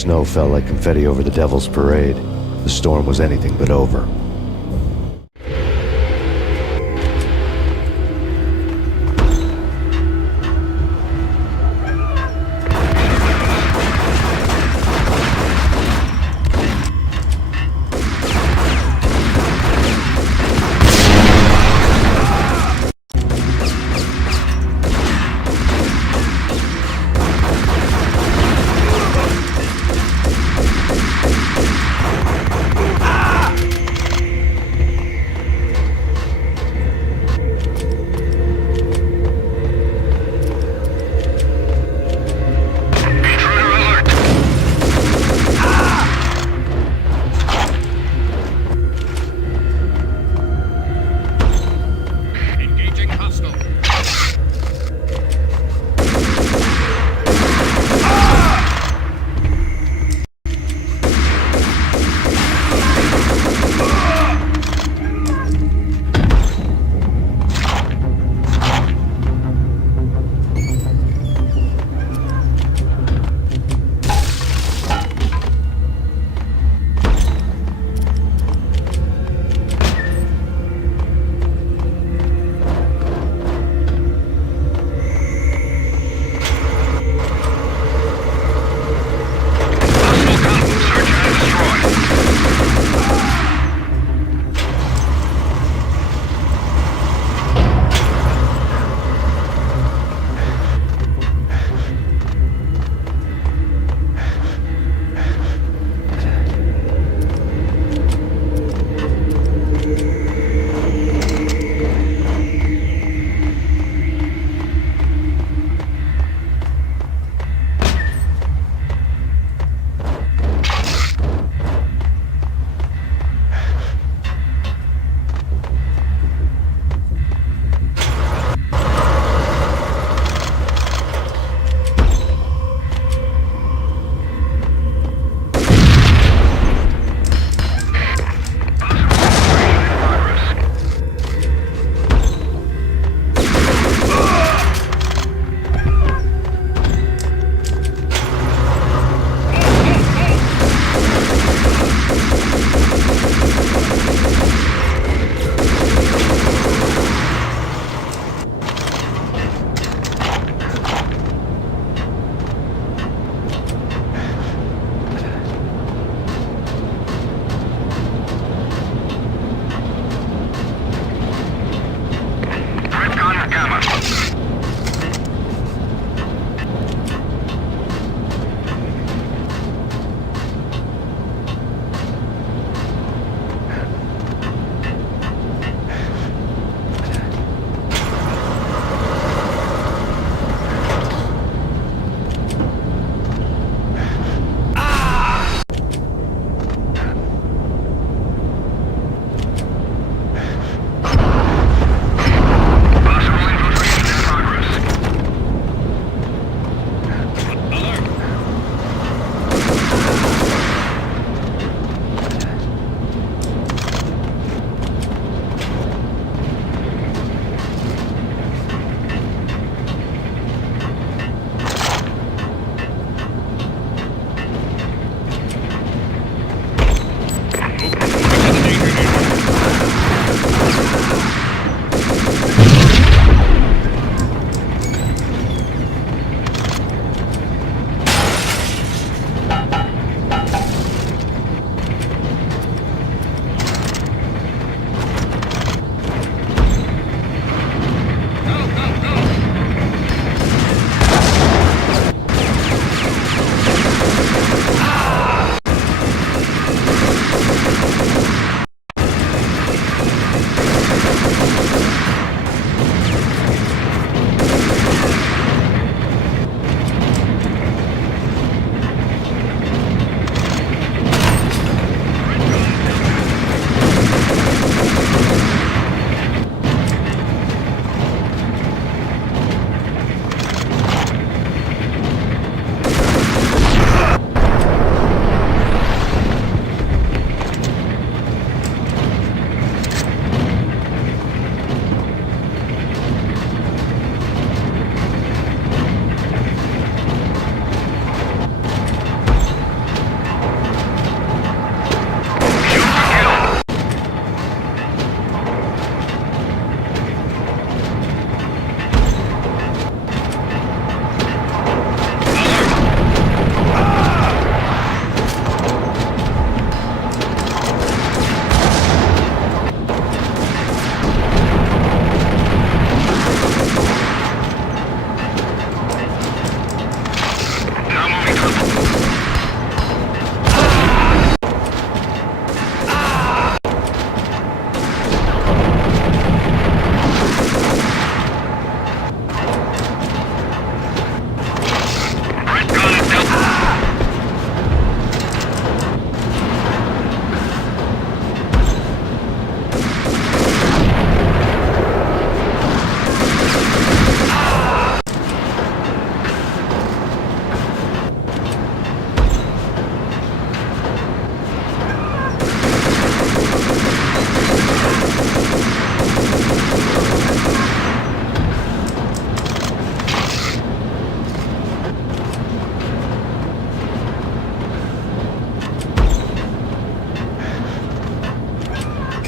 Snow fell like confetti over the Devil's Parade. The storm was anything but over.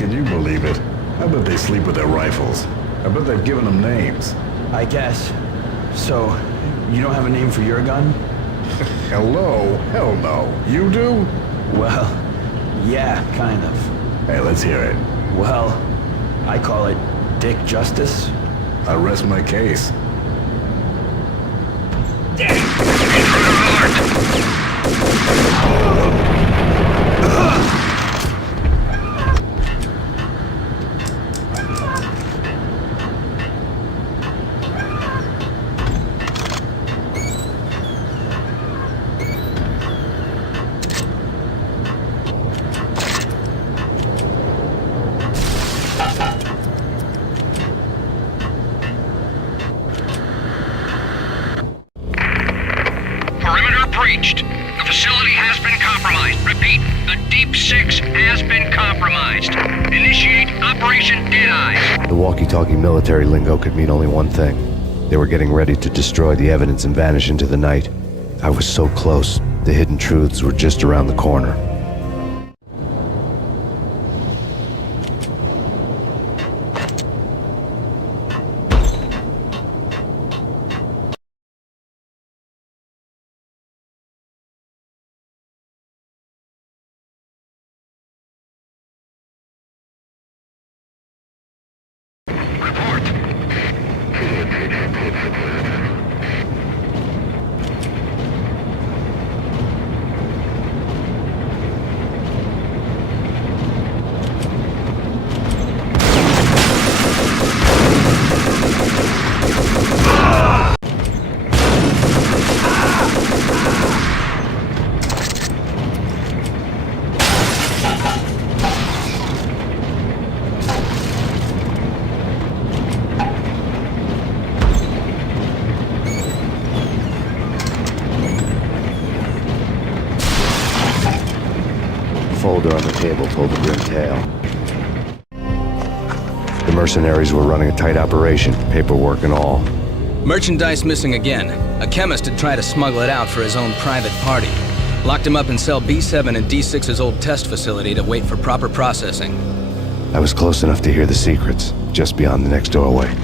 Can you believe it? I bet they sleep with their rifles. I bet they've given them names. I guess. So, you don't have a name for your gun? Hello? Hell no. You do? Well, yeah, kind of. Hey, let's hear it. Well, I call it Dick Justice. I rest my case. Breached. The facility has been compromised. Repeat, the Deep Six has been compromised. Initiate Operation Deadeye. The walkie-talkie military lingo could mean only one thing. They were getting ready to destroy the evidence and vanish into the night. I was so close. The hidden truths were just around the corner. Folder on the table told the grim tale. The mercenaries were running a tight operation, paperwork and all. Merchandise missing again. A chemist had tried to smuggle it out for his own private party. Locked him up in cell B7 in D6's old test facility to wait for proper processing. I was close enough to hear the secrets, just beyond the next doorway.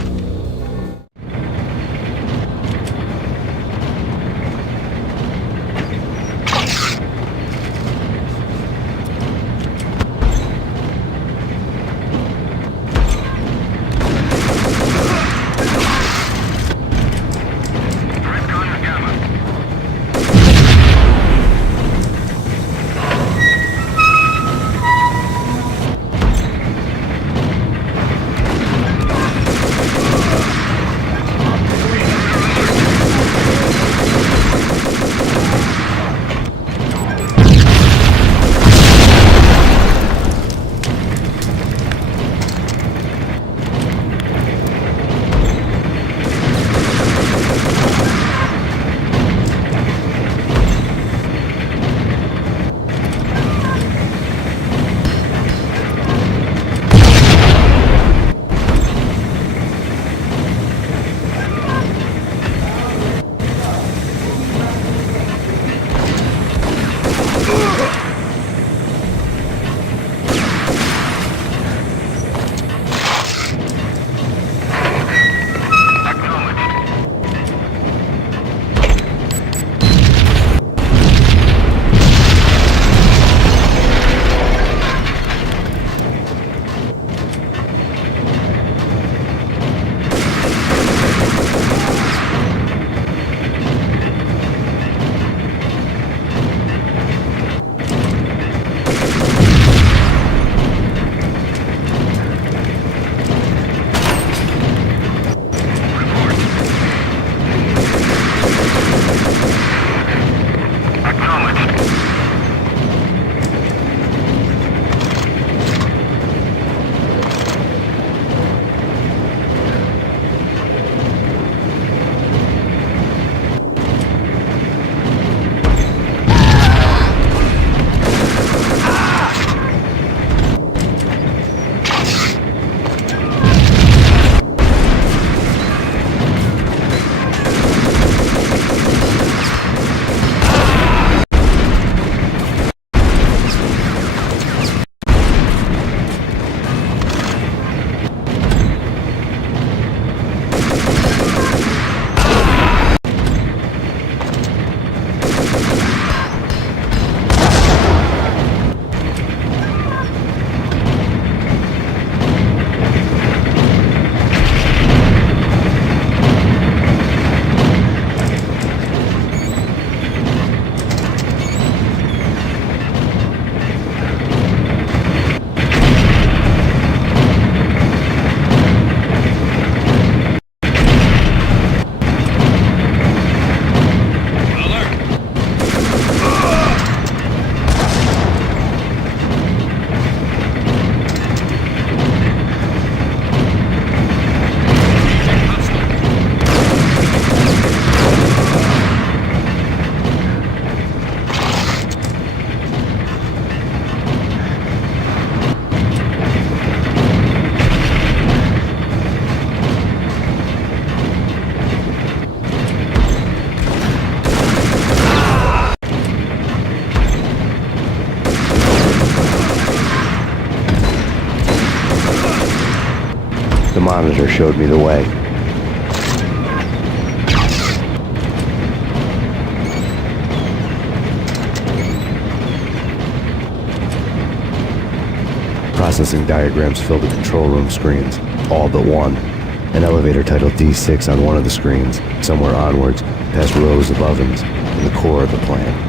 The monitor showed me the way. Processing diagrams filled the control room screens, all but one. An elevator titled D6 on one of the screens, somewhere onwards, past rows of ovens, in the core of the plant.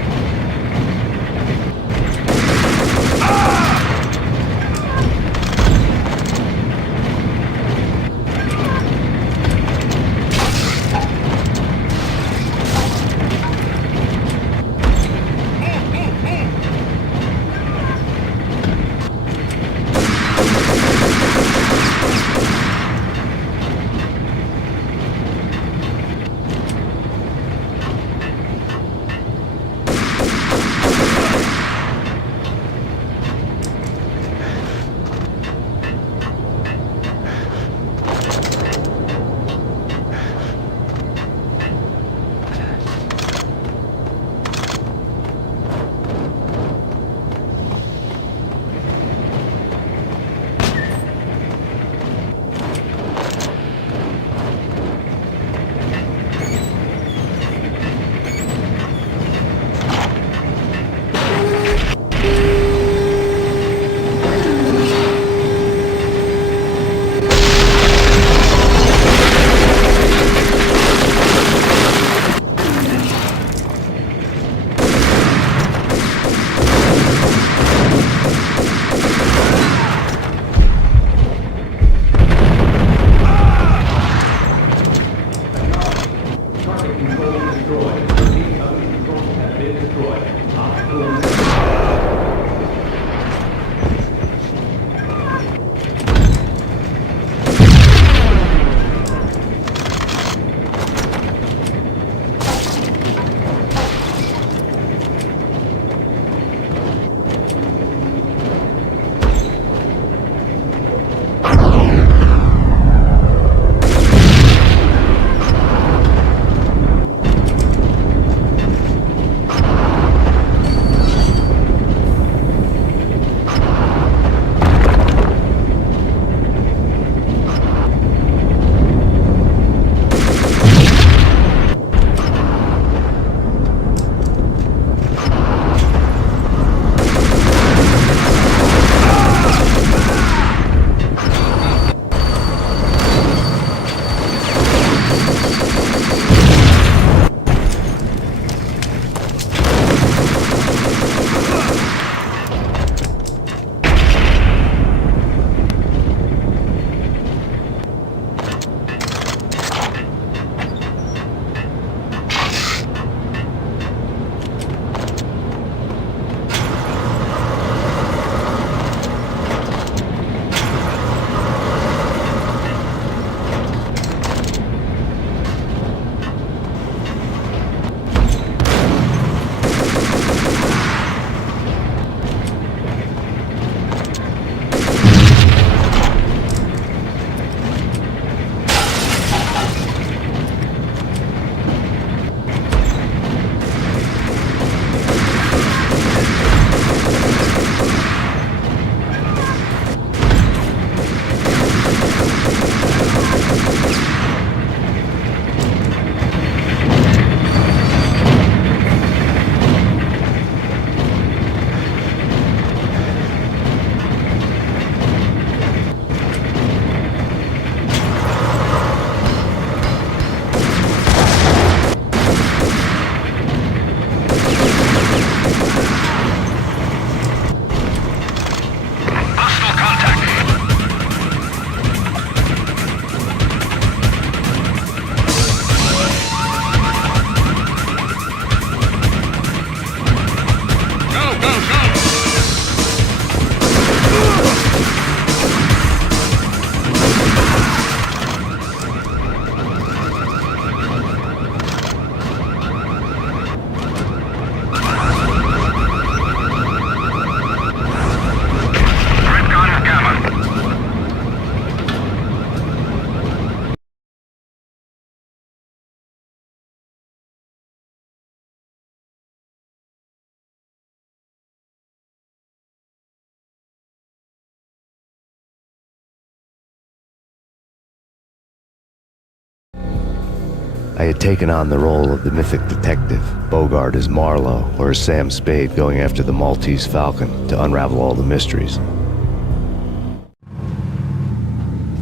I had taken on the role of the mythic detective, Bogart as Marlowe or as Sam Spade going after the Maltese Falcon to unravel all the mysteries.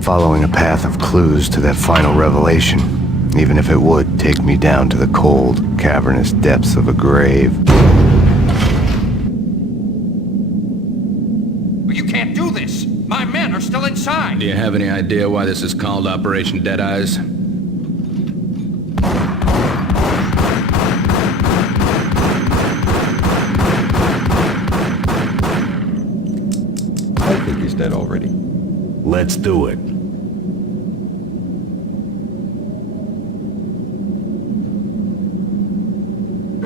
Following a path of clues to that final revelation, even if it would take me down to the cold, cavernous depths of a grave. You can't do this! My men are still inside! Do you have any idea why this is called Operation Deadeyes? I think he's dead already. Let's do it.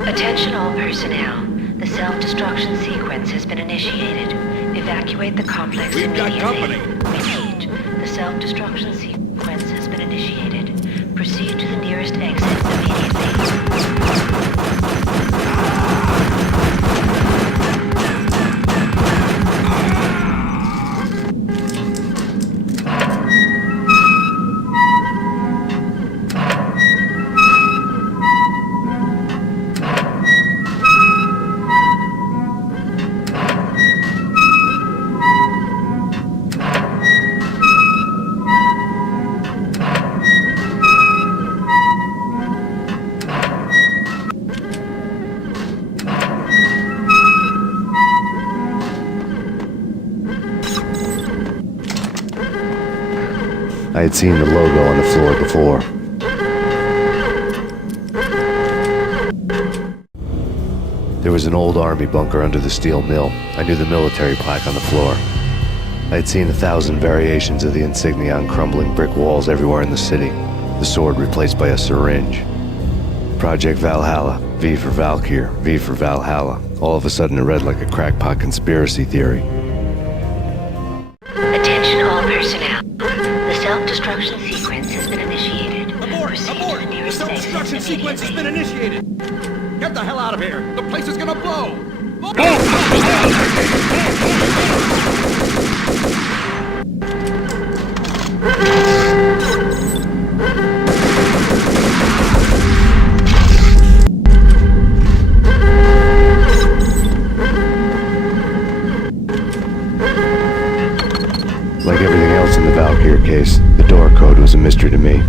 Attention all personnel. The self-destruction sequence has been initiated. Evacuate the complex immediately. We've got company. Repeat. The self-destruction sequence has been initiated. Proceed to the nearest exit immediately. I had seen the logo on the floor before. There was an old army bunker under the steel mill. I knew the military plaque on the floor. I had seen 1,000 variations of the insignia on crumbling brick walls everywhere in the city. The sword replaced by a syringe. Project Valhalla, V for Valkyr, V for Valhalla. All of a sudden it read like a crackpot conspiracy theory. Attention all personnel. The self-destruction sequence has been initiated. Abort! Proceed to Abort! the The nearest self-destruction exit sequence has immediately. been initiated! Get the hell out of here! The place is gonna blow! Like everything else in the Valkyr case, the door code was a mystery to me.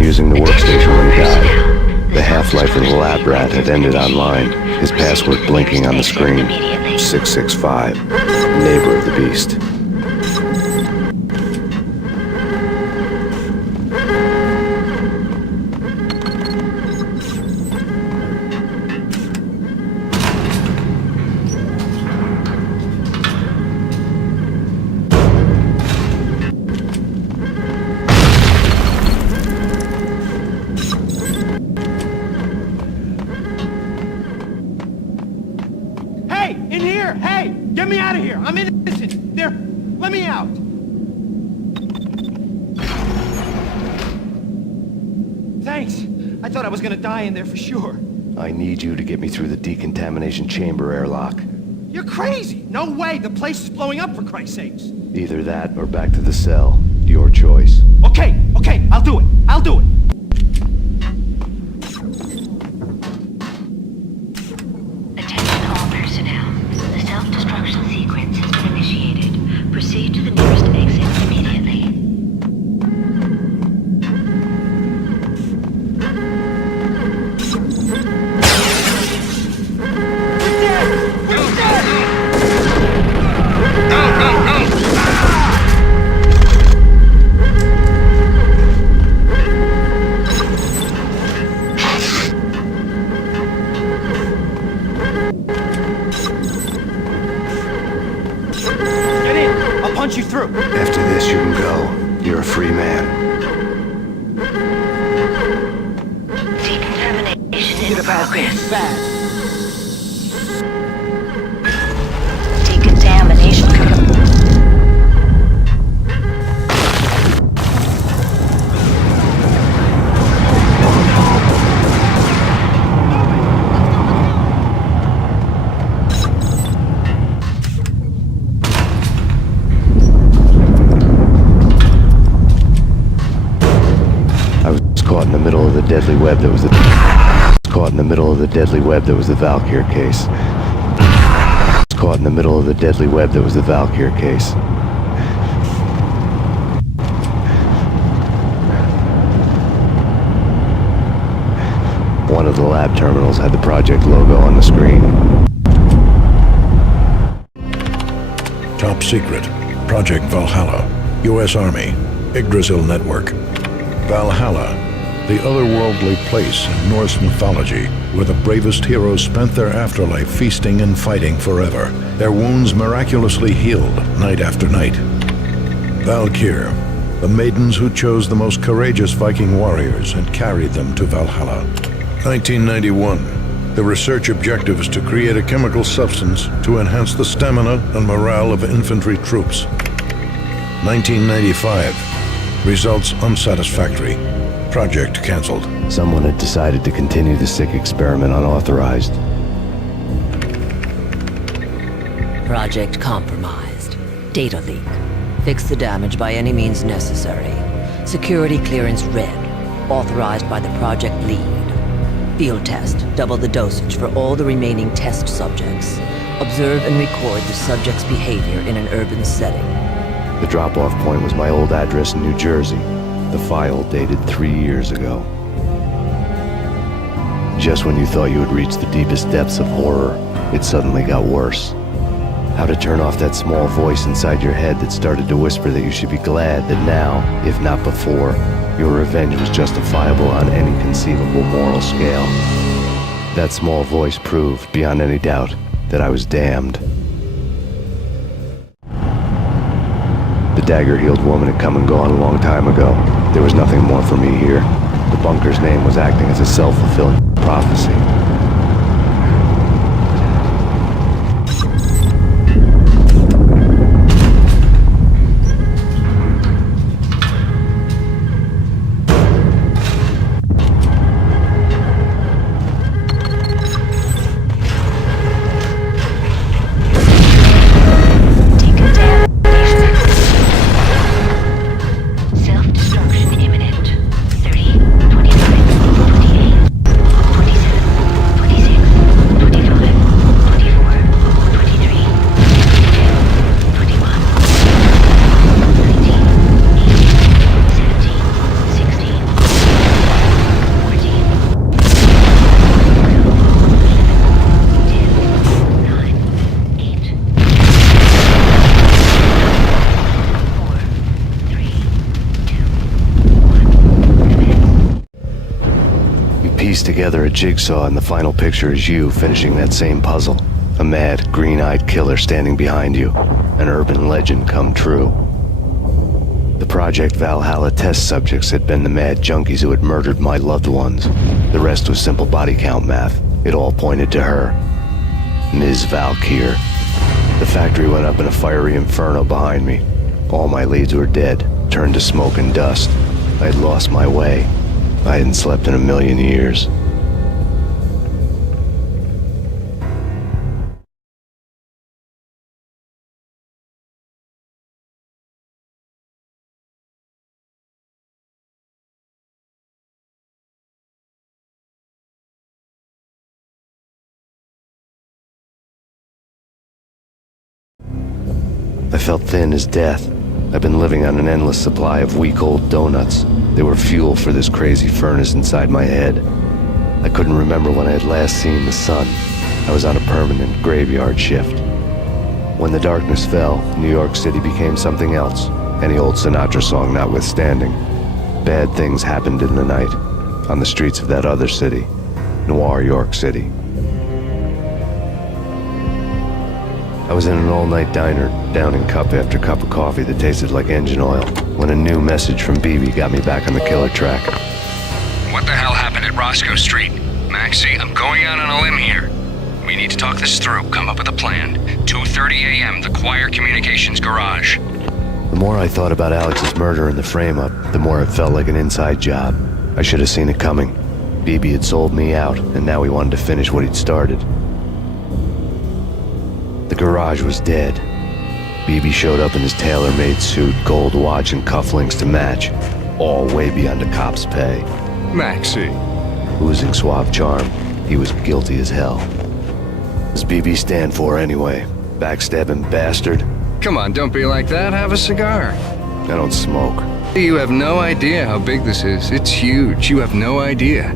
Using the workstation when he died. The half-life of the lab rat had ended online, his password blinking on the screen. 665. Neighbor of the beast. Hey! In here! Hey! Get me out of here! I'm innocent! There! Let me out! Thanks! I thought I was gonna die in there for sure. I need you to get me through the decontamination chamber airlock. You're crazy! No way! The place is blowing up, for Christ's sakes! Either that or back to the cell. Your choice. Okay, I'll do it! I'll do it! Attention all personnel. The self-destruction sequence has been initiated. Proceed to the nearest exit immediately. Get in! I'll punch you through! After this, you can go. You're a free man. Decontamination in progress. Bad. Caught in the middle of the deadly web that was the Valkyr case. Caught in the middle of the deadly web that was the Valkyr case. One of the lab terminals had the project logo on the screen. Top secret. Project Valhalla. U.S. Army. Yggdrasil Network. Valhalla, the otherworldly place in Norse mythology where the bravest heroes spent their afterlife feasting and fighting forever, their wounds miraculously healed night after night. Valkyr, the maidens who chose the most courageous Viking warriors and carried them to Valhalla. 1991. The research objective is to create a chemical substance to enhance the stamina and morale of infantry troops. 1995. Results unsatisfactory. Project canceled. Someone had decided to continue the sick experiment unauthorized. Project compromised. Data leak. Fix the damage by any means necessary. Security clearance red. Authorized by the project lead. Field test. Double the dosage for all the remaining test subjects. Observe and record the subject's behavior in an urban setting. The drop-off point was my old address in New Jersey. The file dated 3 years ago. Just when you thought you had reached the deepest depths of horror, it suddenly got worse. How to turn off that small voice inside your head that started to whisper that you should be glad that now, if not before, your revenge was justifiable on any conceivable moral scale. That small voice proved, beyond any doubt, that I was damned. The dagger-heeled woman had come and gone a long time ago. There was nothing more for me here. The bunker's name was acting as a self-fulfilling prophecy. Piece together a jigsaw, and the final picture is you finishing that same puzzle. A mad, green-eyed killer standing behind you. An urban legend come true. The Project Valhalla test subjects had been the mad junkies who had murdered my loved ones. The rest was simple body count math. It all pointed to her. Ms. Valkyr. The factory went up in a fiery inferno behind me. All my leads were dead, turned to smoke and dust. I had lost my way. I hadn't slept in a million years. I felt thin as death. I've been living on an endless supply of week-old donuts. They were fuel for this crazy furnace inside my head. I couldn't remember when I had last seen the sun. I was on a permanent graveyard shift. When the darkness fell, New York City became something else, any old Sinatra song notwithstanding. Bad things happened in the night, on the streets of that other city, Noir York City. I was in an all-night diner, downing cup after cup of coffee that tasted like engine oil, when a new message from BB got me back on the killer track. What the hell happened at Roscoe Street? Maxie, I'm going out on a limb here. We need to talk this through, come up with a plan. 2:30 a.m., the Choir Communications Garage. The more I thought about Alex's murder and the frame-up, the more it felt like an inside job. I should have seen it coming. BB had sold me out, and now he wanted to finish what he'd started. The garage was dead. BB showed up in his tailor-made suit, gold watch, and cufflinks to match, all way beyond a cop's pay. Maxie. Oozing suave charm, he was guilty as hell. What's BB stand for anyway? Backstabbing bastard? Come on, don't be like that. Have a cigar. I don't smoke. You have no idea how big this is. It's huge. You have no idea.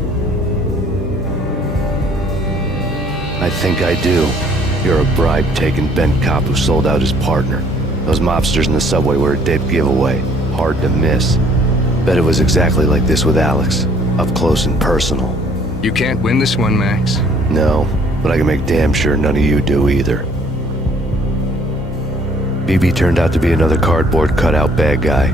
I think I do. You're a bribe-taking bent cop who sold out his partner. Those mobsters in the subway were a dead giveaway. Hard to miss. Bet it was exactly like this with Alex. Up close and personal. You can't win this one, Max. No, but I can make damn sure none of you do either. BB turned out to be another cardboard cutout bad guy.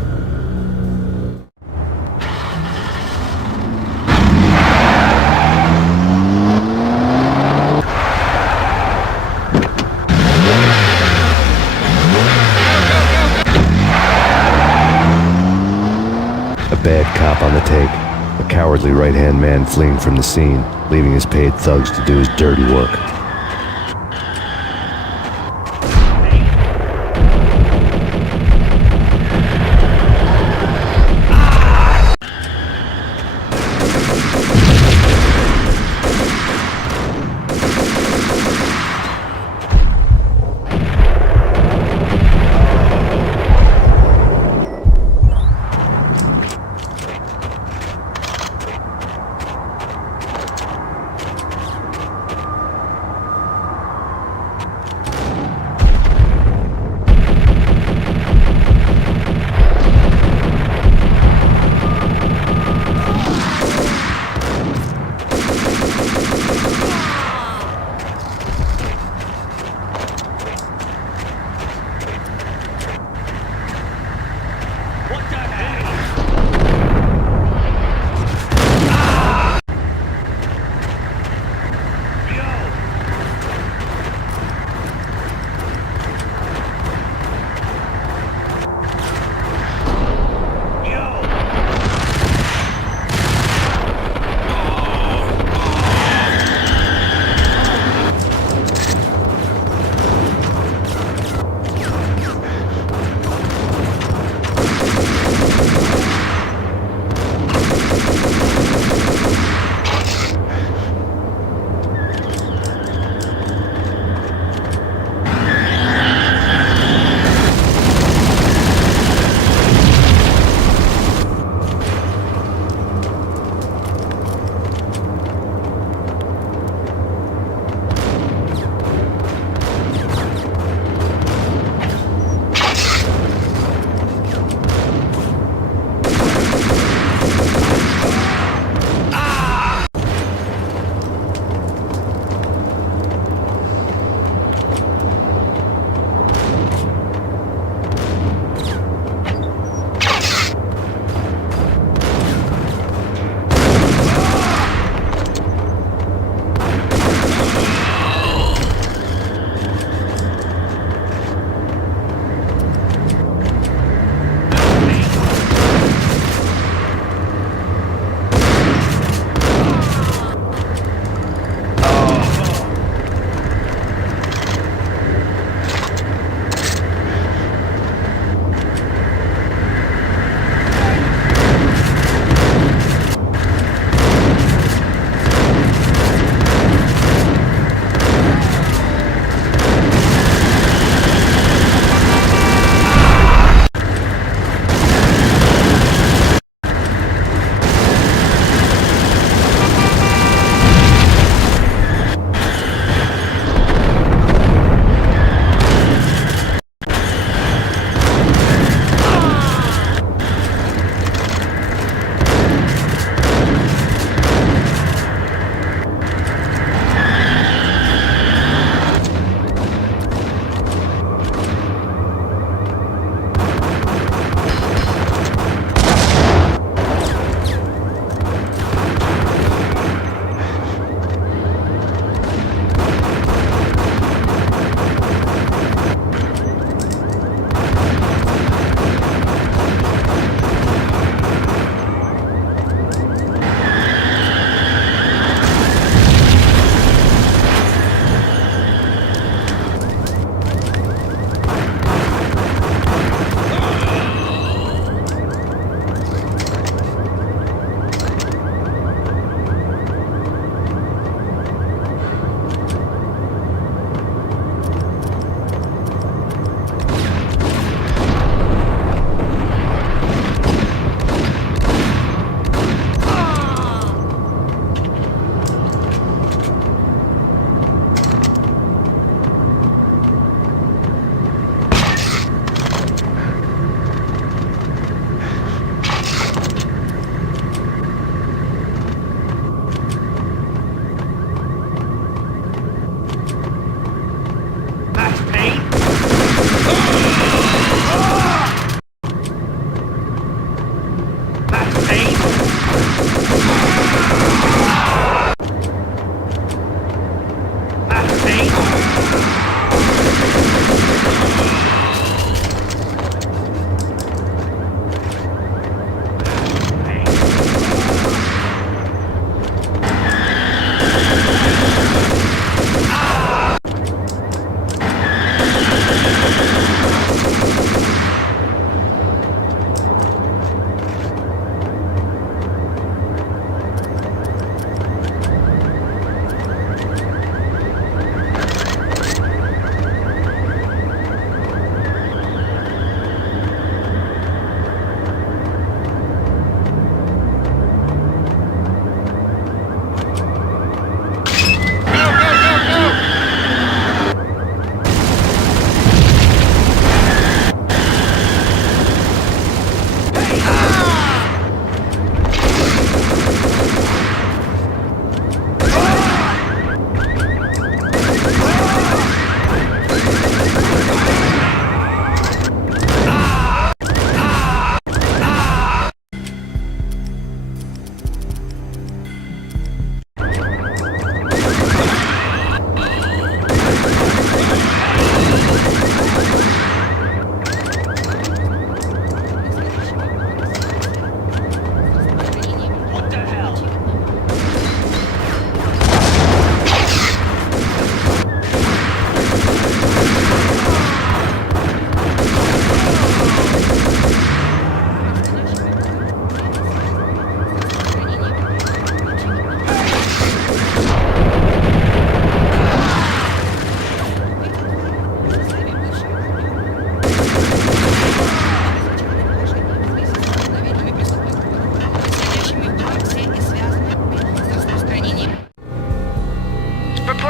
A bad cop on the take. A cowardly right-hand man fleeing from the scene, leaving his paid thugs to do his dirty work.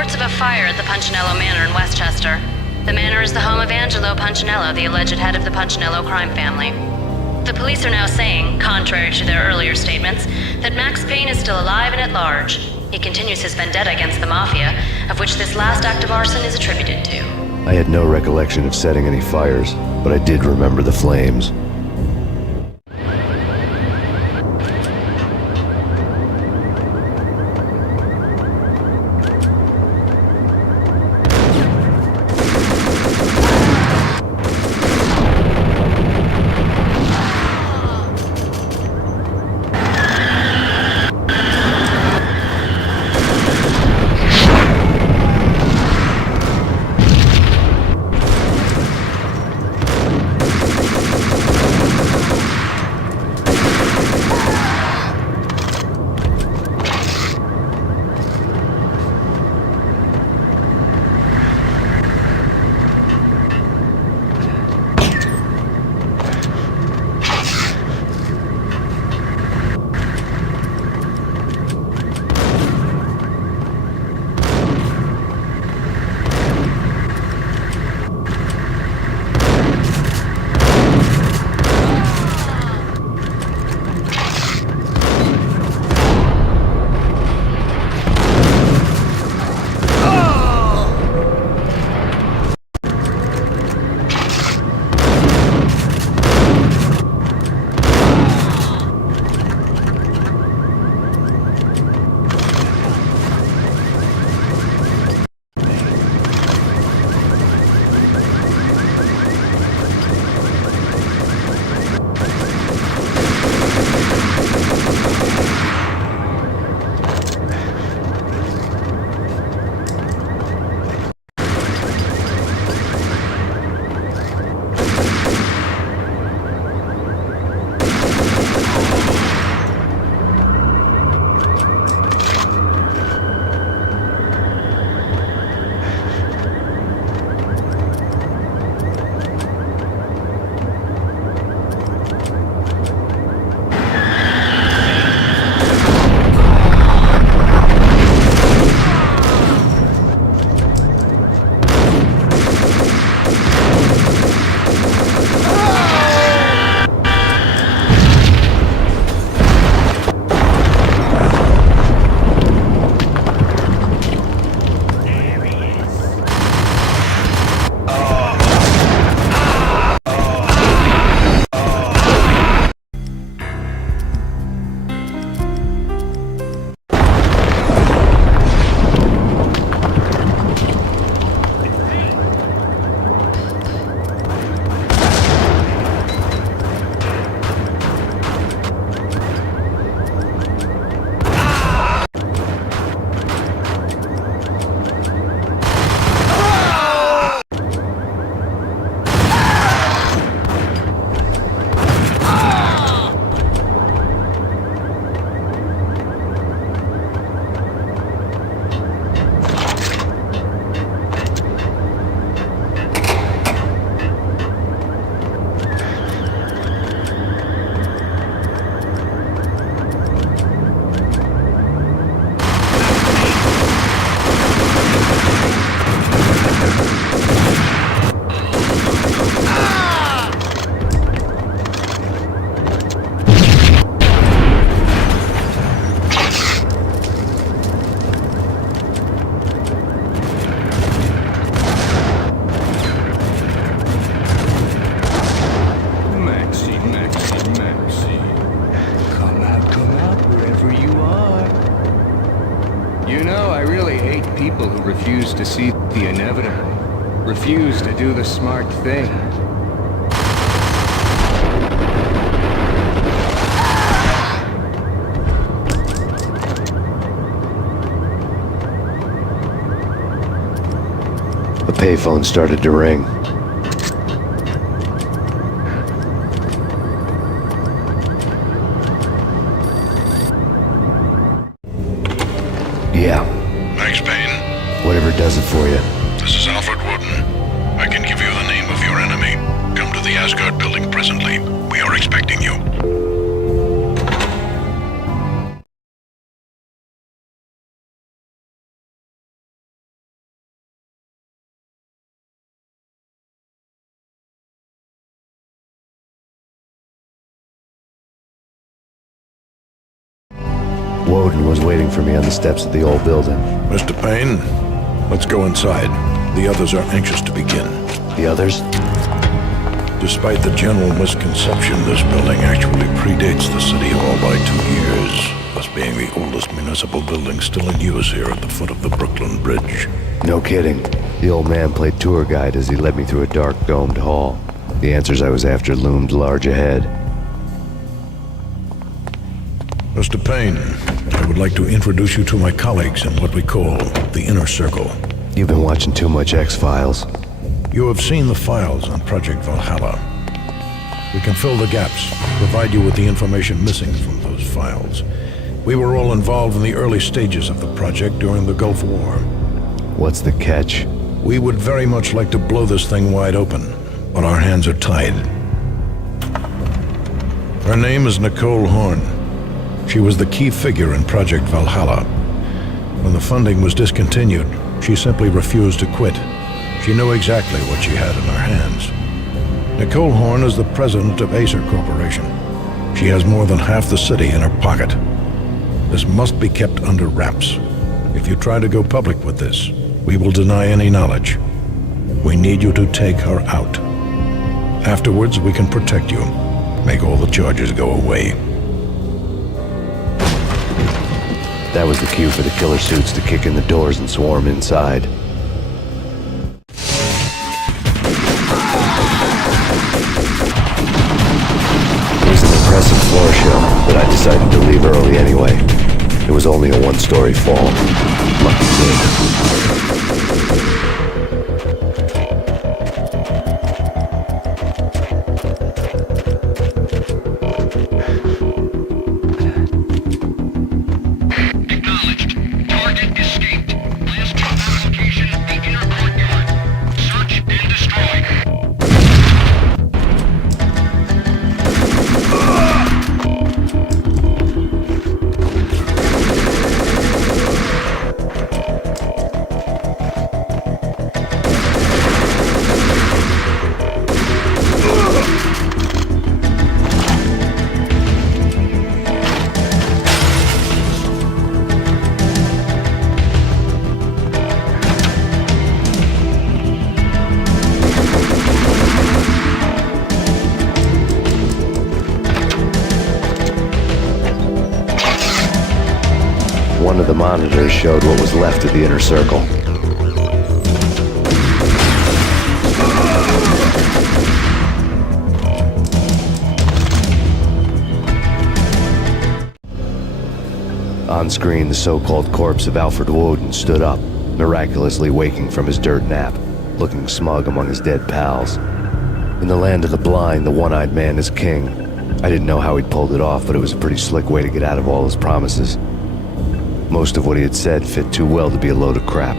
reports of a fire at the Punchinello Manor in Westchester. The manor is the home of Angelo Punchinello, the alleged head of the Punchinello crime family. The police are now saying, contrary to their earlier statements, that Max Payne is still alive and at large. He continues his vendetta against the Mafia, of which this last act of arson is attributed to. I had no recollection of setting any fires, but I did remember the flames. people who refuse to see the inevitable, refuse to do the smart thing. The payphone started to ring. Yeah. Max Payne. Whatever does it for you. This is Alfred Woden. I can give you the name of your enemy. Come to the Asgard building presently. We are expecting you. Woden was waiting for me on the steps of the old building. Mr. Payne, let's go inside. The others are anxious to begin. The others? Despite the general misconception, this building actually predates the City Hall by 2 years, thus being the oldest municipal building still in use here at the foot of the Brooklyn Bridge. No kidding. The old man played tour guide as he led me through a dark domed hall. The answers I was after loomed large ahead. Mr. Payne, I would like to introduce you to my colleagues in what we call the Inner Circle. You've been watching too much X-Files. You have seen the files on Project Valhalla. We can fill the gaps, provide you with the information missing from those files. We were all involved in the early stages of the project during the Gulf War. What's the catch? We would very much like to blow this thing wide open, but our hands are tied. Her name is Nicole Horn. She was the key figure in Project Valhalla. When the funding was discontinued, she simply refused to quit. She knew exactly what she had in her hands. Nicole Horn is the president of Acer Corporation. She has more than half the city in her pocket. This must be kept under wraps. If you try to go public with this, we will deny any knowledge. We need you to take her out. Afterwards, we can protect you. Make all the charges go away. That was the cue for the killer suits to kick in the doors and swarm inside. It was an impressive floor show, but I decided to leave early anyway. It was only a one-story fall. Lucky kid. One of the monitors showed what was left of the inner circle. On screen, the so-called corpse of Alfred Woden stood up, miraculously waking from his dirt nap, looking smug among his dead pals. In the land of the blind, the one-eyed man is king. I didn't know how he'd pulled it off, but it was a pretty slick way to get out of all his promises. Most of what he had said fit too well to be a load of crap.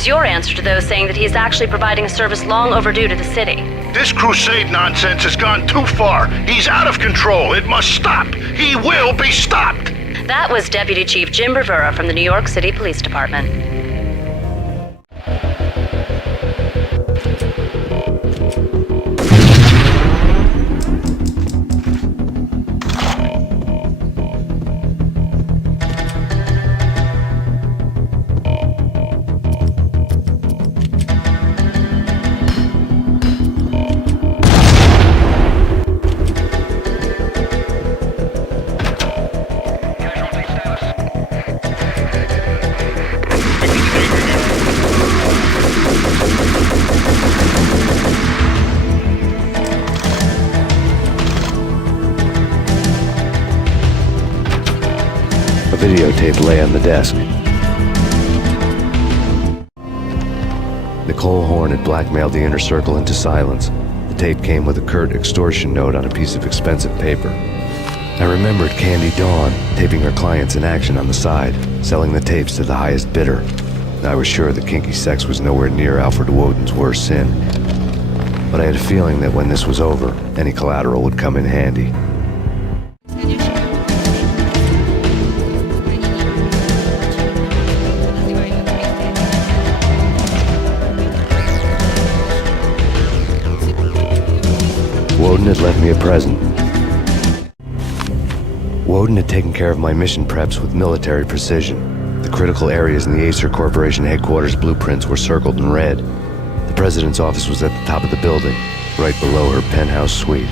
is your answer to those saying that he is actually providing a service long overdue to the city? This crusade nonsense has gone too far. He's out of control. It must stop. He will be stopped. That was Deputy Chief Jim Rivera from the New York City Police Department. A videotape lay on the desk. Nicole Horn had blackmailed the inner circle into silence. The tape came with a curt extortion note on a piece of expensive paper. I remembered Candy Dawn taping her clients in action on the side, selling the tapes to the highest bidder. I was sure that kinky sex was nowhere near Alfred Woden's worst sin. But I had a feeling that when this was over, any collateral would come in handy. Woden had left me a present. Woden had taken care of my mission preps with military precision. The critical areas in the Acer Corporation headquarters blueprints were circled in red. The president's office was at the top of the building, right below her penthouse suite.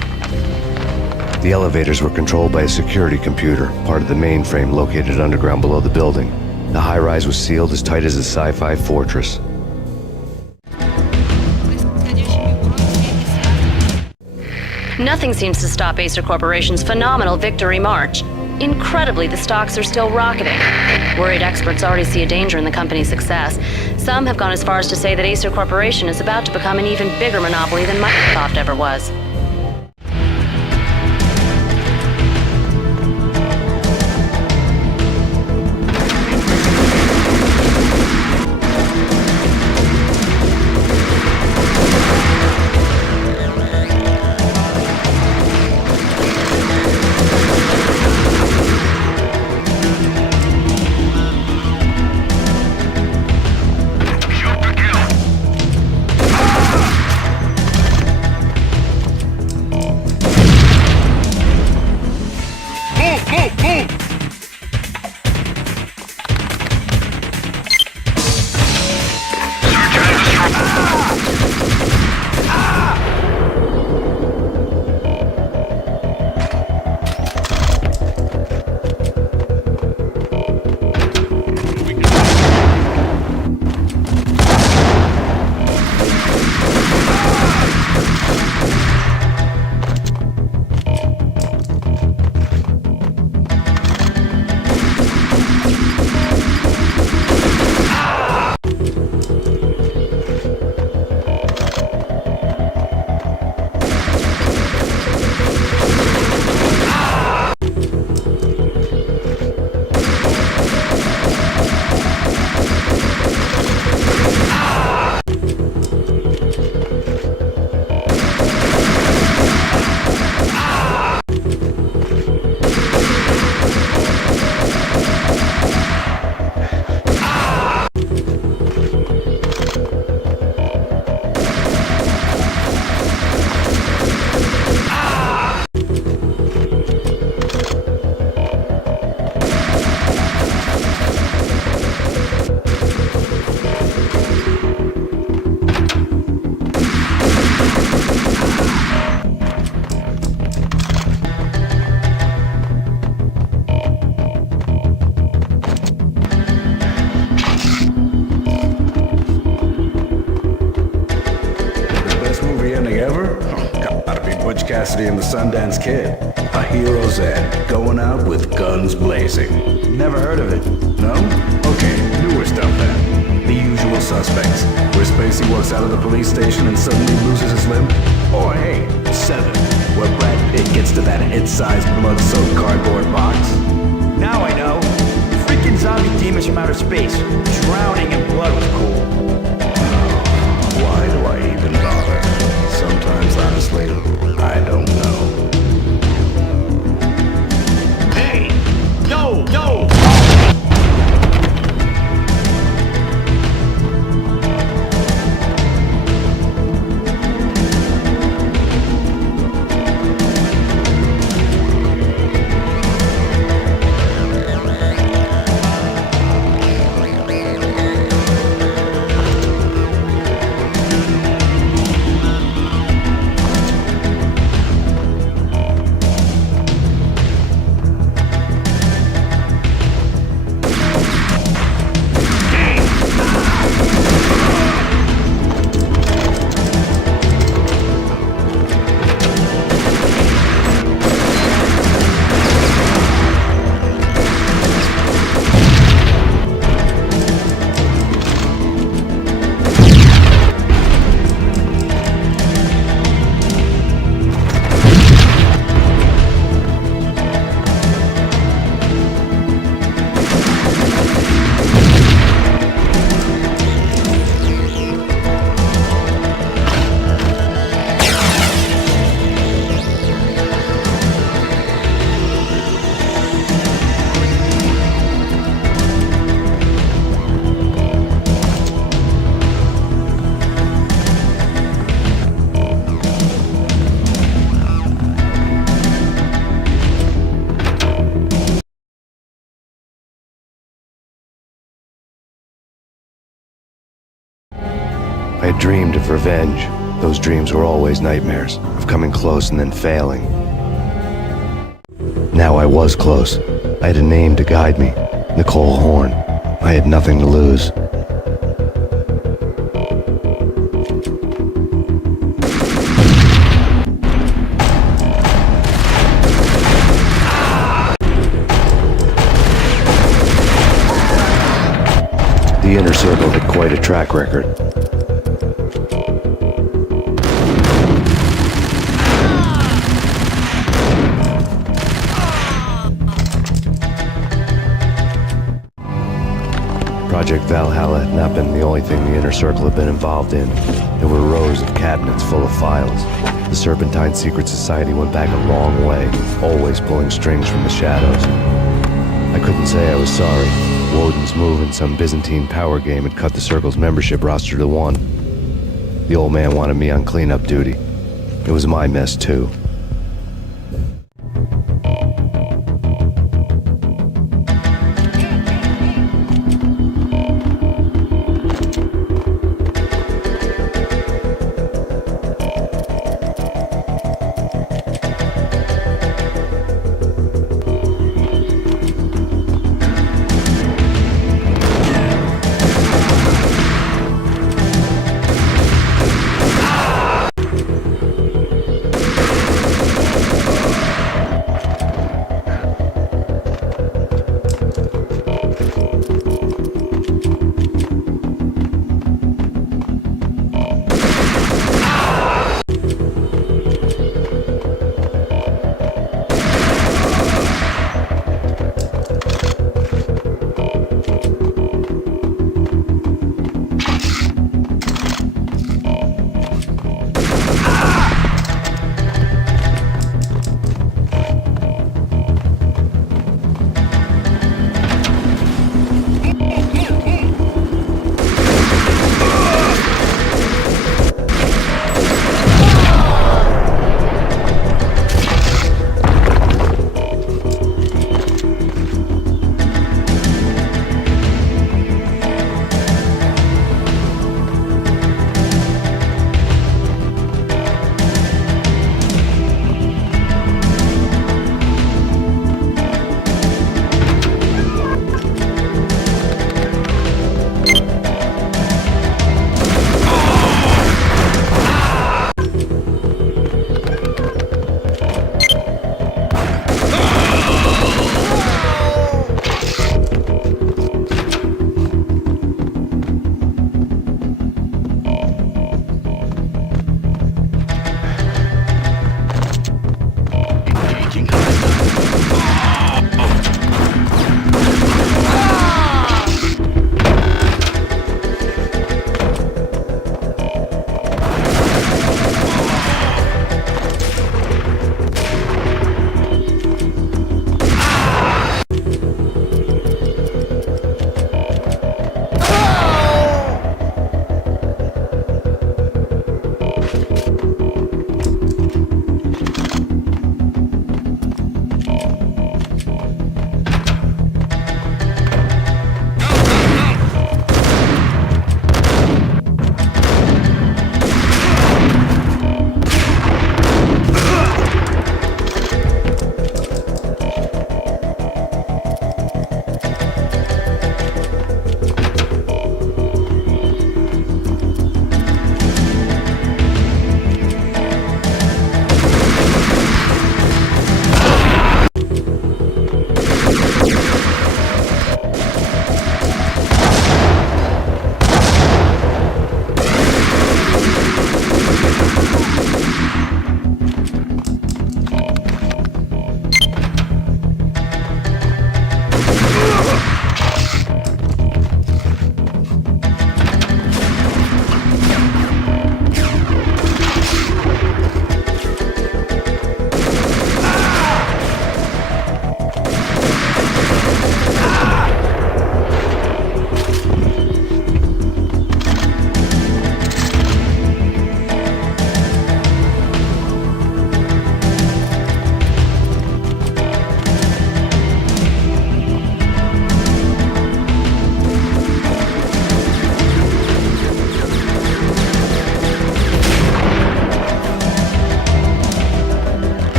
The elevators were controlled by a security computer, part of the mainframe located underground below the building. The high-rise was sealed as tight as a sci-fi fortress. Nothing seems to stop Acer Corporation's phenomenal victory march. Incredibly, the stocks are still rocketing. Worried experts already see a danger in the company's success. Some have gone as far as to say that Acer Corporation is about to become an even bigger monopoly than Microsoft ever was. Cassidy and the Sundance Kid. A hero's end, going out with guns blazing. Never heard of it. No? Okay, newer stuff then. The Usual Suspects, where Spacey walks out of the police station and suddenly loses his limb. Or hey, 7, where Brad Pitt gets to that head-sized blood-soaked cardboard box. Now I know. Freaking zombie demons from outer space. Drowning in blood was cool. Honestly, I don't know. Hey! Yo! Yo! I had dreamed of revenge. Those dreams were always nightmares, of coming close and then failing. Now I was close. I had a name to guide me, Nicole Horn. I had nothing to lose. The Inner Circle had quite a track record. Project Valhalla had not been the only thing the Inner Circle had been involved in. There were rows of cabinets full of files. The Serpentine Secret Society went back a long way, always pulling strings from the shadows. I couldn't say I was sorry. Woden's move in some Byzantine power game had cut the Circle's membership roster to one. The old man wanted me on cleanup duty. It was my mess, too.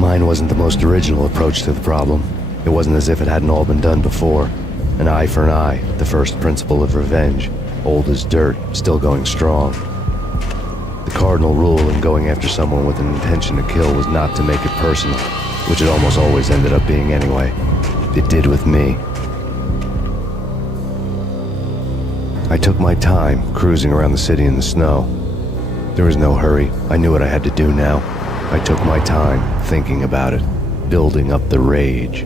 Mine wasn't the most original approach to the problem. It wasn't as if it hadn't all been done before. An eye for an eye, the first principle of revenge. Old as dirt, still going strong. The cardinal rule in going after someone with an intention to kill was not to make it personal, which it almost always ended up being anyway. It did with me. I took my time, cruising around the city in the snow. There was no hurry. I knew what I had to do now. I took my time, thinking about it, building up the rage.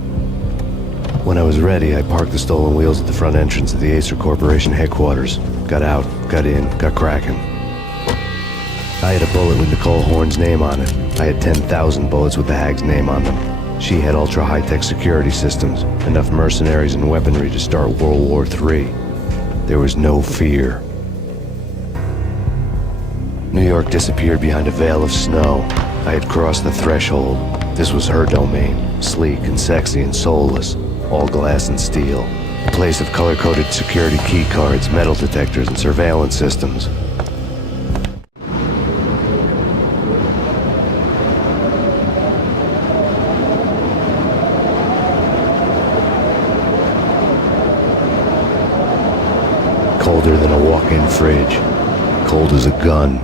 When I was ready, I parked the stolen wheels at the front entrance of the Acer Corporation headquarters. Got out, got in, got cracking. I had a bullet with Nicole Horn's name on it. I had 10,000 bullets with the Hag's name on them. She had ultra-high-tech security systems, enough mercenaries and weaponry to start World War III. There was no fear. New York disappeared behind a veil of snow. I had crossed the threshold. This was her domain, sleek and sexy and soulless, all glass and steel. A place of color-coded security key cards, metal detectors, and surveillance systems. fridge. Cold as a gun.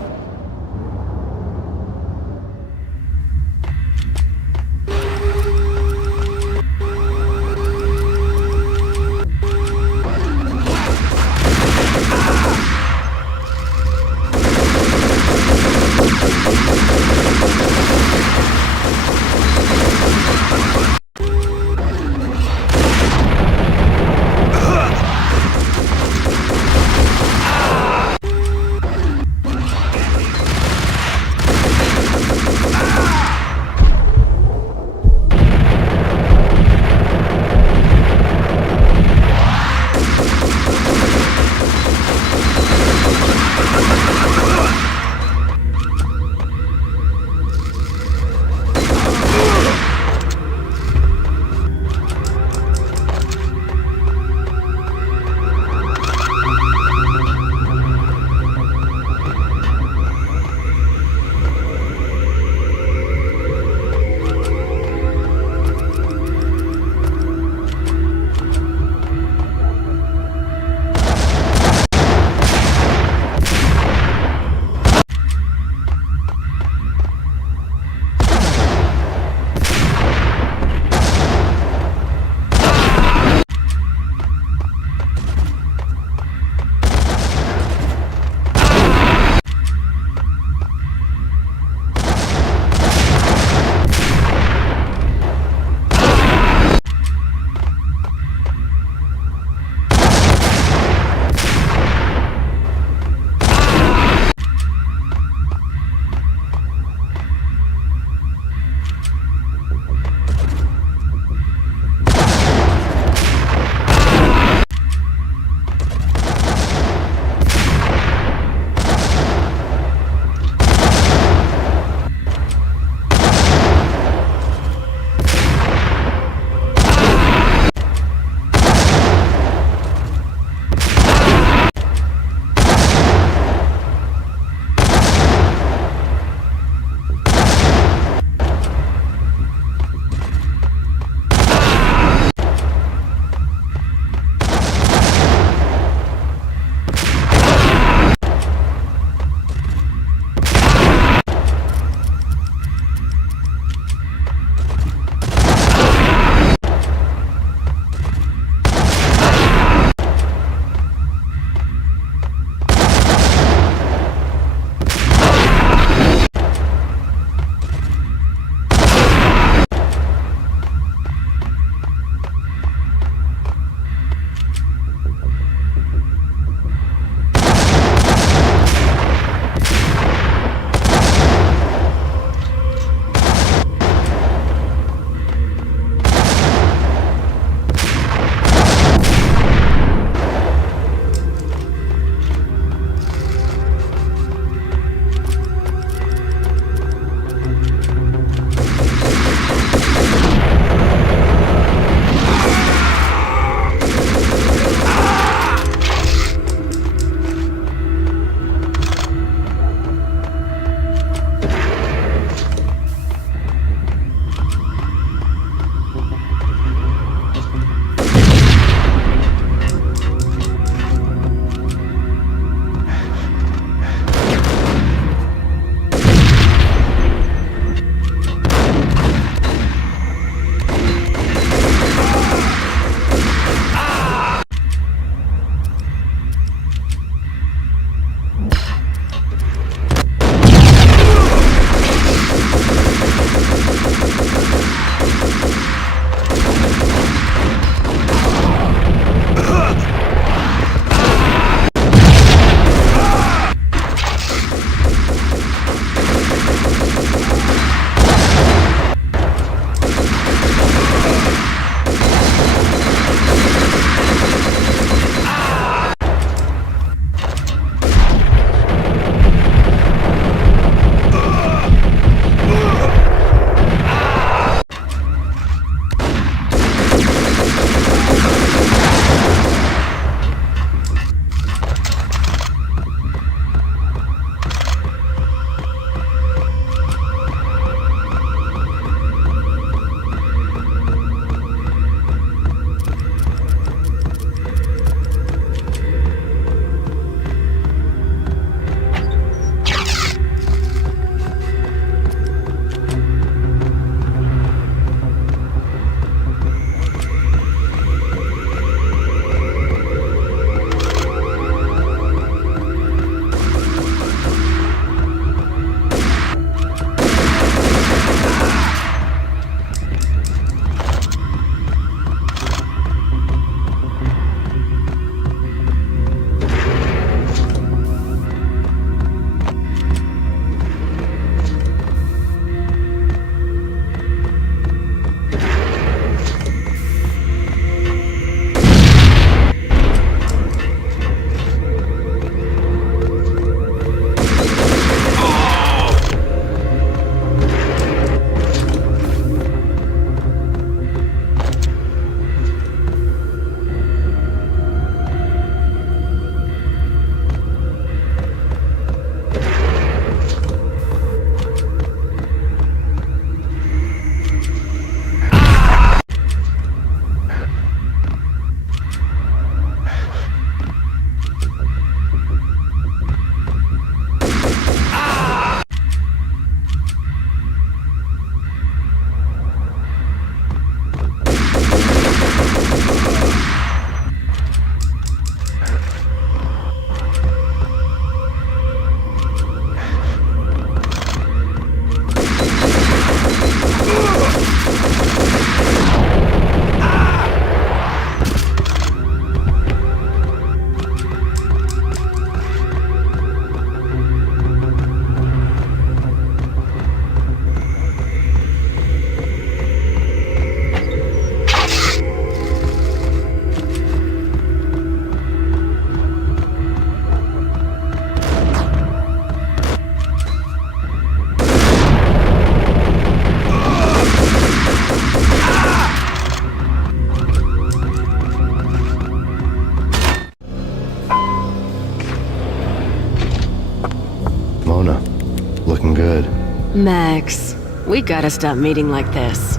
Max, we gotta stop meeting like this.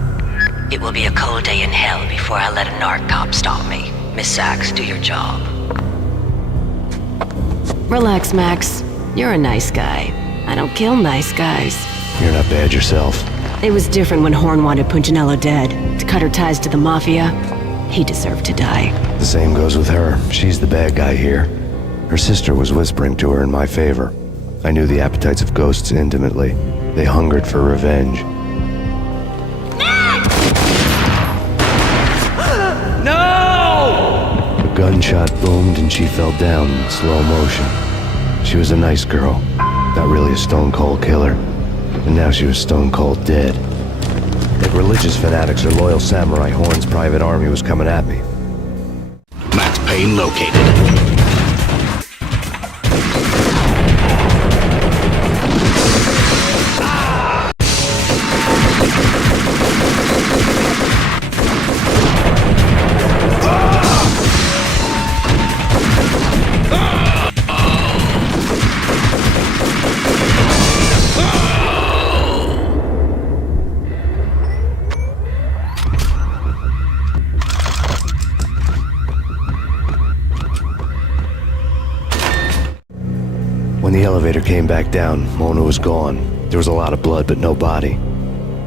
It will be a cold day in hell before I let a narc cop stop me. Miss Sachs, do your job. Relax, Max. You're a nice guy. I don't kill nice guys. You're not bad yourself. It was different when Horn wanted Punchinello dead. To cut her ties to the Mafia, he deserved to die. The same goes with her. She's the bad guy here. Her sister was whispering to her in my favor. I knew the appetites of ghosts intimately. They hungered for revenge. No! A gunshot boomed and she fell down in slow motion. She was a nice girl, not really a stone-cold killer. And now she was stone-cold dead. Like religious fanatics or loyal samurai, Horn's private army was coming at me. Max Payne located. When the elevator came back down, Mona was gone. There was a lot of blood, but no body.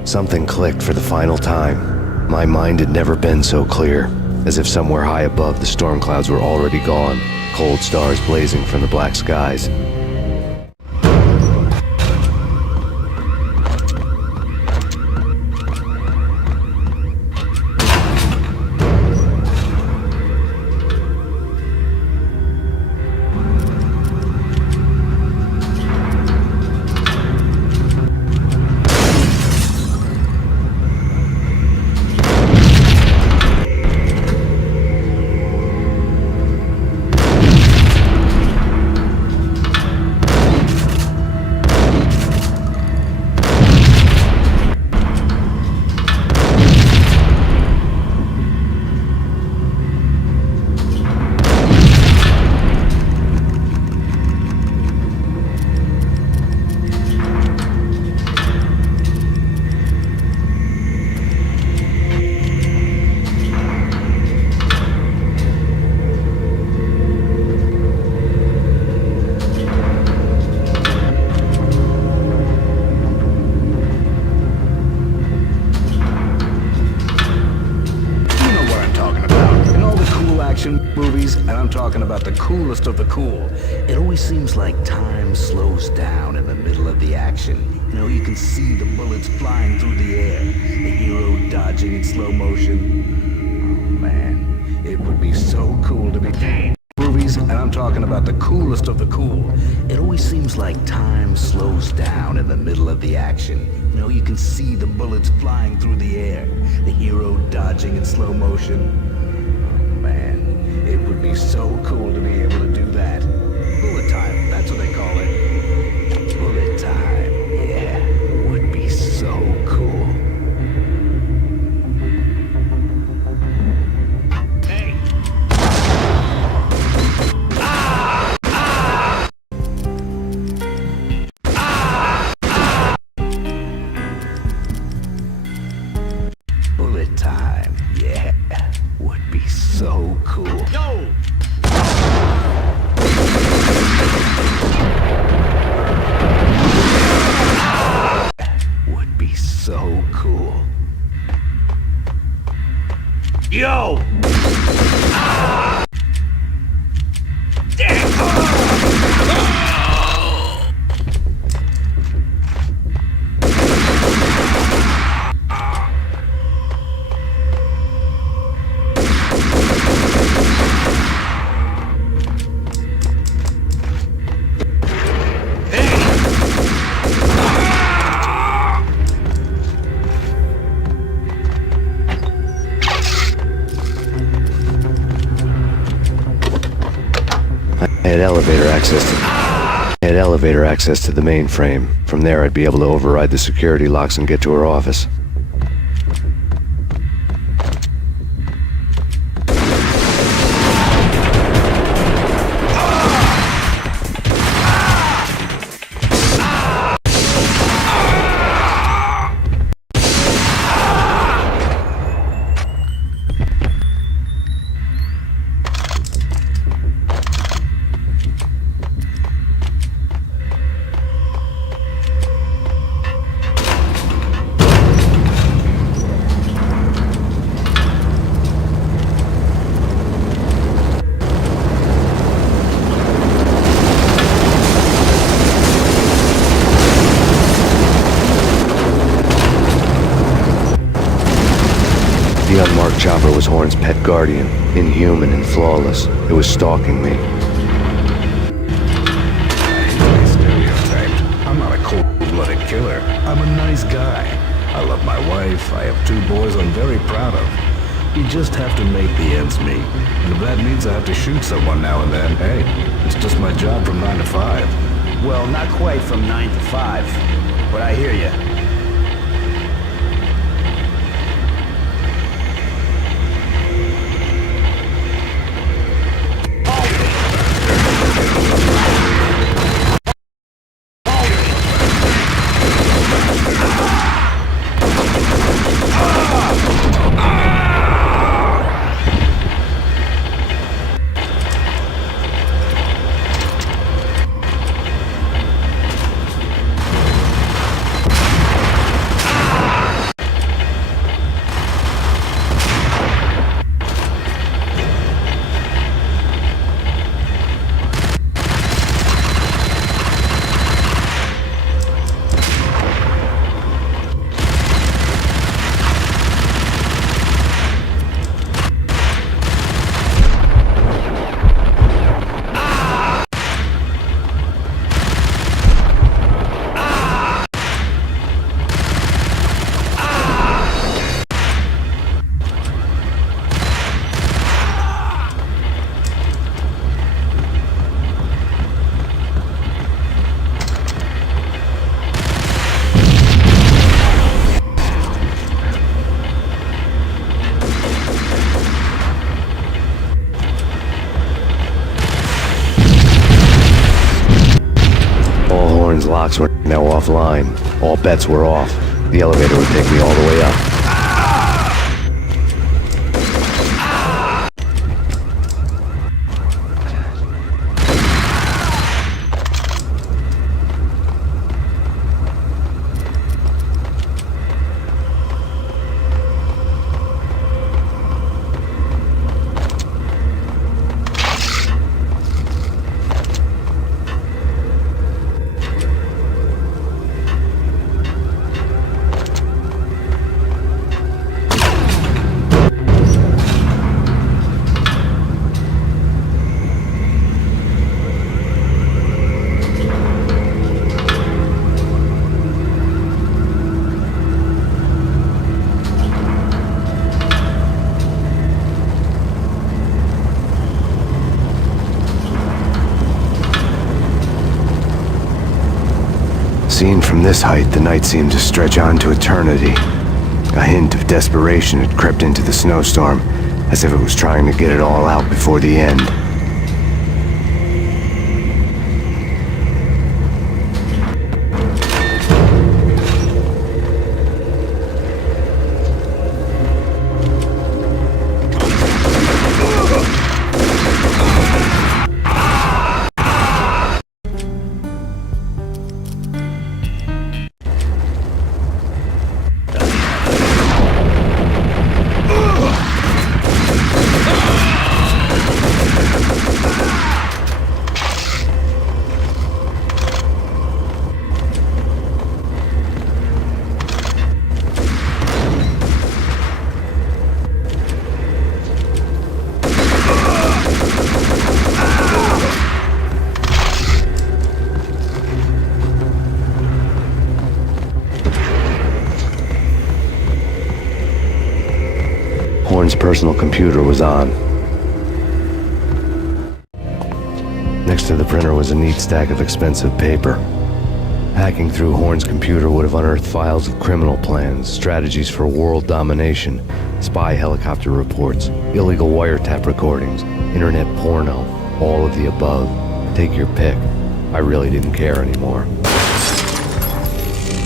Something clicked for the final time. My mind had never been so clear, as if somewhere high above the storm clouds were already gone, cold stars blazing from the black skies. Movies, and I'm talking about the coolest of the cool. It always seems like time slows down in the middle of the action. You know, you can see the bullets flying through the air, the hero dodging in slow motion. Oh man, it would be so cool to be Payne. Movies, and I'm talking about the coolest of the cool. It always seems like time slows down in the middle of the action. You know, you can see the bullets flying through the air, the hero dodging in slow motion. It would be so cool to be able to do that. Bullet time, that's what they call it. Bullet time, yeah, would be so cool. Hey! Ah! Ah! Ah! Ah! Bullet time, yeah, would be so cool. Yo! Would be so cool. Yo! Ah! Damn! I had elevator access to the mainframe. From there, I'd be able to override the security locks and get to her office. The unmarked chopper was Horn's pet guardian, inhuman and flawless. It was stalking me. Stereotyped. I'm not a cold-blooded killer. I'm a nice guy. I love my wife. I have 2 boys I'm very proud of. You just have to make the ends meet. And if that means I have to shoot someone now and then, hey, it's just my job from 9 to 5. Well, not quite from 9 to 5, but I hear you. Horn's locks were now offline. All bets were off. The elevator would take me all the way up. Seen from this height, the night seemed to stretch on to eternity. A hint of desperation had crept into the snowstorm, as if it was trying to get it all out before the end. Horn's personal computer was on. Next to the printer was a neat stack of expensive paper. Hacking through Horn's computer would have unearthed files of criminal plans, strategies for world domination, spy helicopter reports, illegal wiretap recordings, internet porno, all of the above. Take your pick. I really didn't care anymore.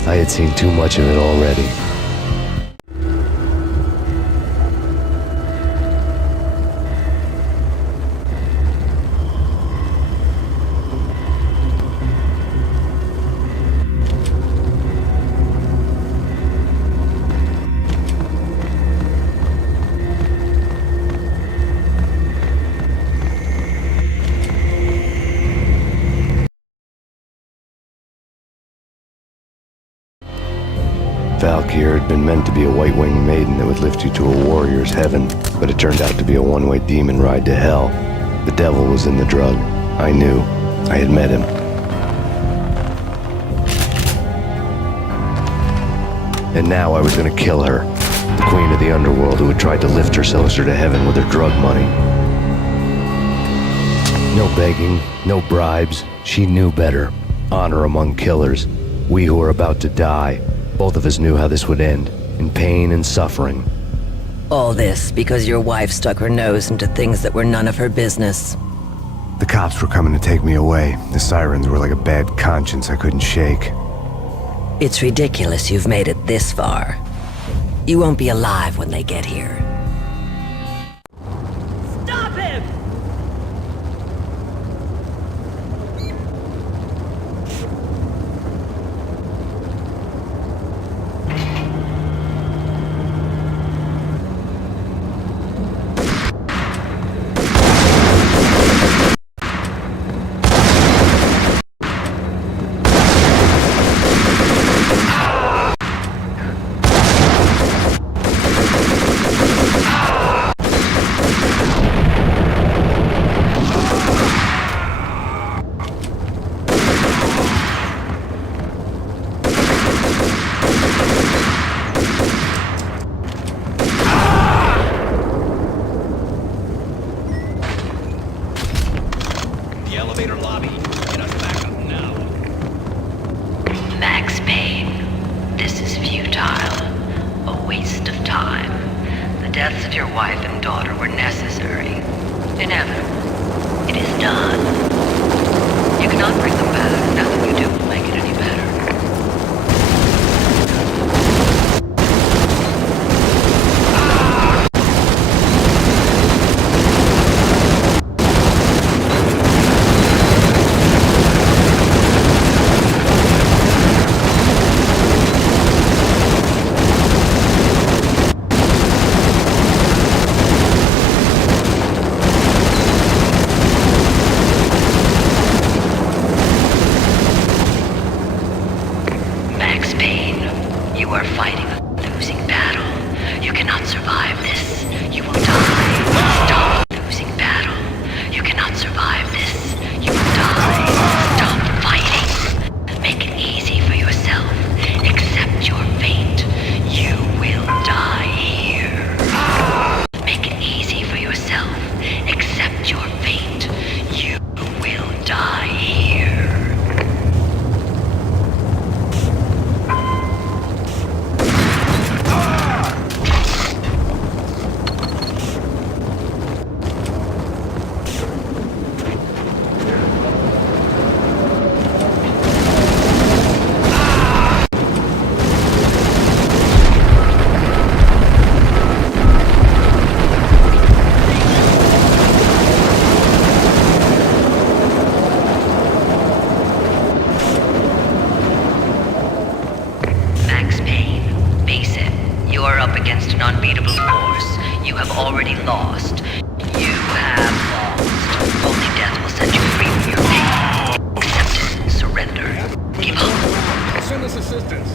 I had seen too much of it already. Val here had been meant to be a white-winged maiden that would lift you to a warrior's heaven, but it turned out to be a one-way demon ride to hell. The devil was in the drug. I knew. I had met him. And now I was gonna kill her, the queen of the underworld who had tried to lift her sister to heaven with her drug money. No begging, no bribes. She knew better. Honor among killers. We who were about to die. Both of us knew how this would end, in pain and suffering. All this because your wife stuck her nose into things that were none of her business. The cops were coming to take me away. The sirens were like a bad conscience I couldn't shake. It's ridiculous you've made it this far. You won't be alive when they get here. Stop him! Max Payne, this is futile. A waste of time. The deaths of your wife and daughter were necessary. Inevitable. It is done. You cannot bring them back. Nothing you do will make it any better. Max Payne, you are fighting a losing battle. You cannot survive this. You will die. Stop the losing battle. You cannot survive this. You will die. Stop fighting. Make it easy for yourself. Accept your fate. You will die here. Make it easy for yourself. Accept your fate. You will die here. Max Payne, face it. You are up against an unbeatable force. You have already lost. You have lost. Only death will set you free from your pain. Accept it. Surrender. Give up. Send us assistance.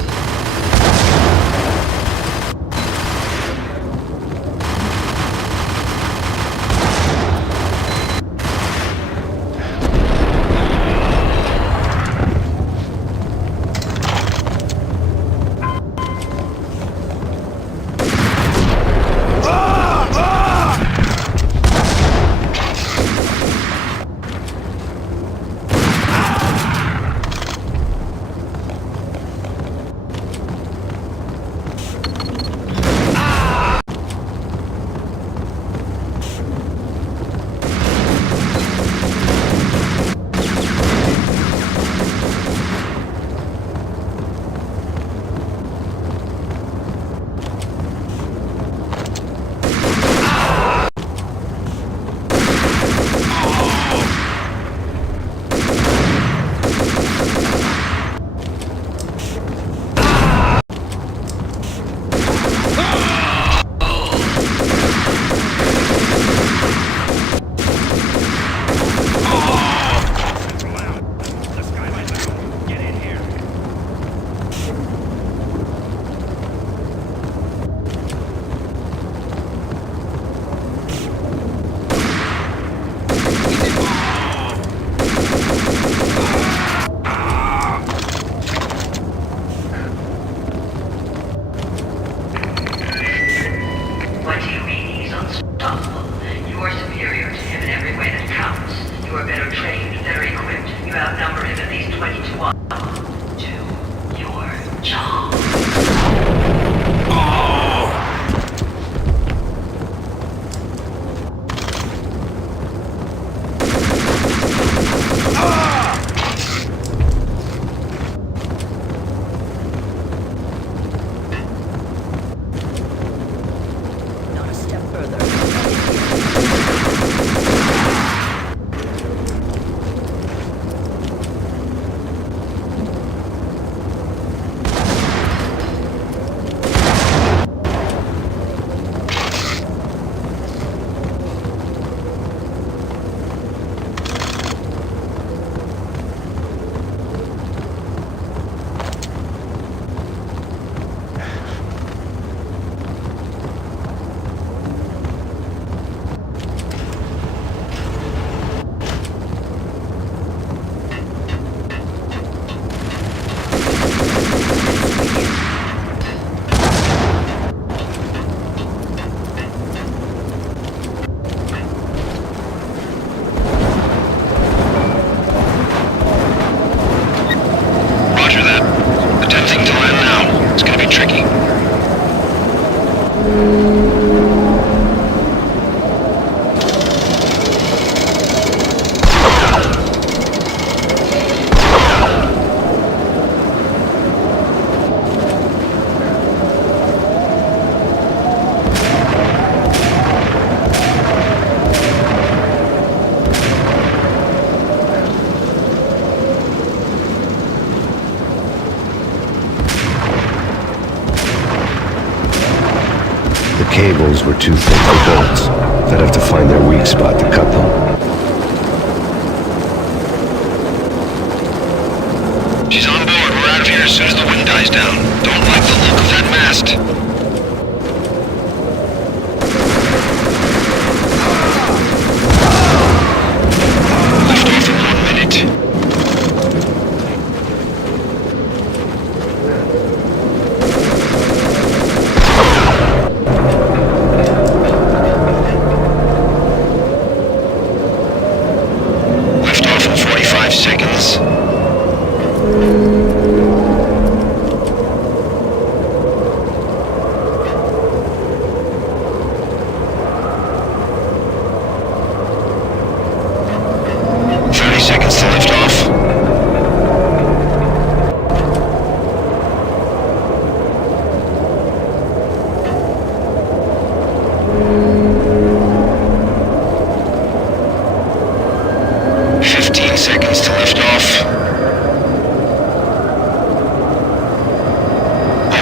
The cables were too thick for bolts. I'd have to find their weak spot to cut them. She's on board. We're out of here as soon as the wind dies down. Don't like the look of that mast. Lift off in 1 minute. Lift off in 45 seconds. Seconds to lift off. Seconds to lift off.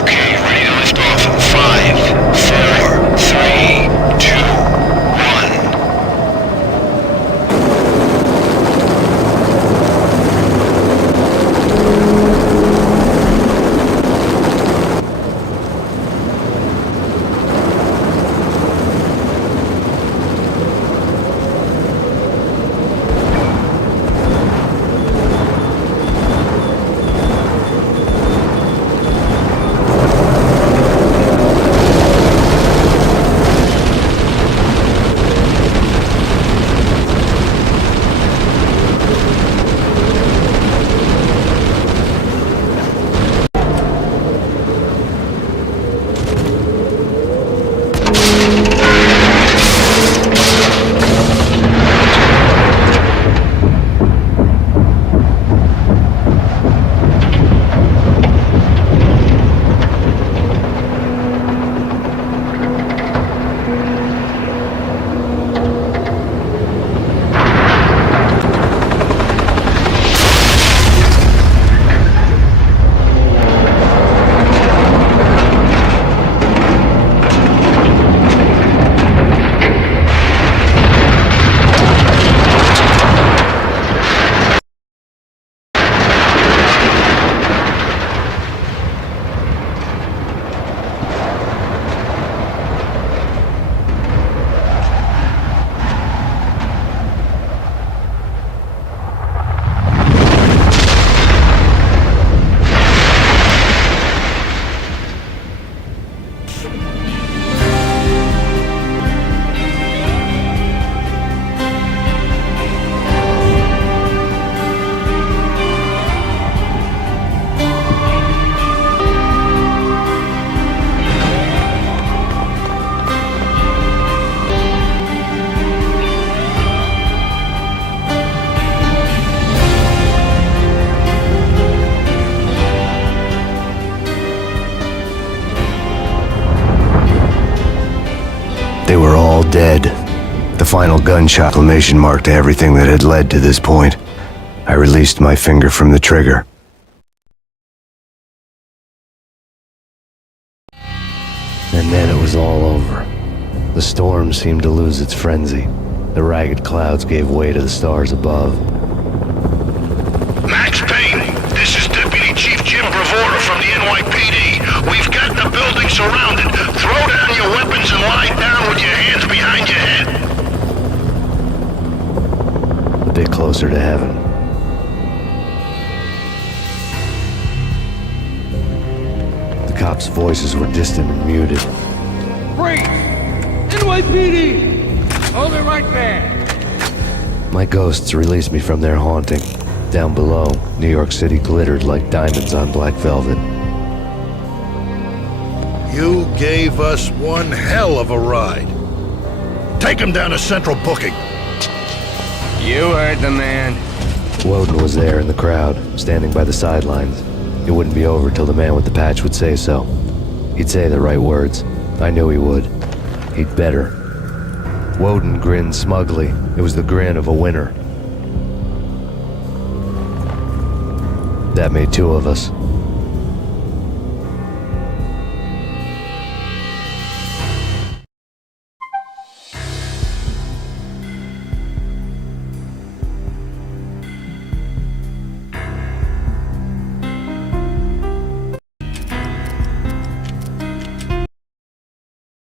Okay, ready to lift off in 5, 4, 3, 2, 1. They were all dead. The final gunshot exclamation mark to everything that had led to this point. I released my finger from the trigger. And then it was all over. The storm seemed to lose its frenzy. The ragged clouds gave way to the stars above. Max Payne, this is Deputy Chief Jim Bravura from the NYPD. We've got the building surrounded. Throw down your weapons and lie down with your hands behind your head. A bit closer to heaven. The cops' voices were distant and muted. Freeze! NYPD! Hold it right there! My ghosts released me from their haunting. Down below, New York City glittered like diamonds on black velvet. You gave us one hell of a ride. Take him down to Central Booking. You heard the man. Woden was there in the crowd, standing by the sidelines. It wouldn't be over till the man with the patch would say so. He'd say the right words. I knew he would. He'd better. Woden grinned smugly. It was the grin of a winner. That made two of us.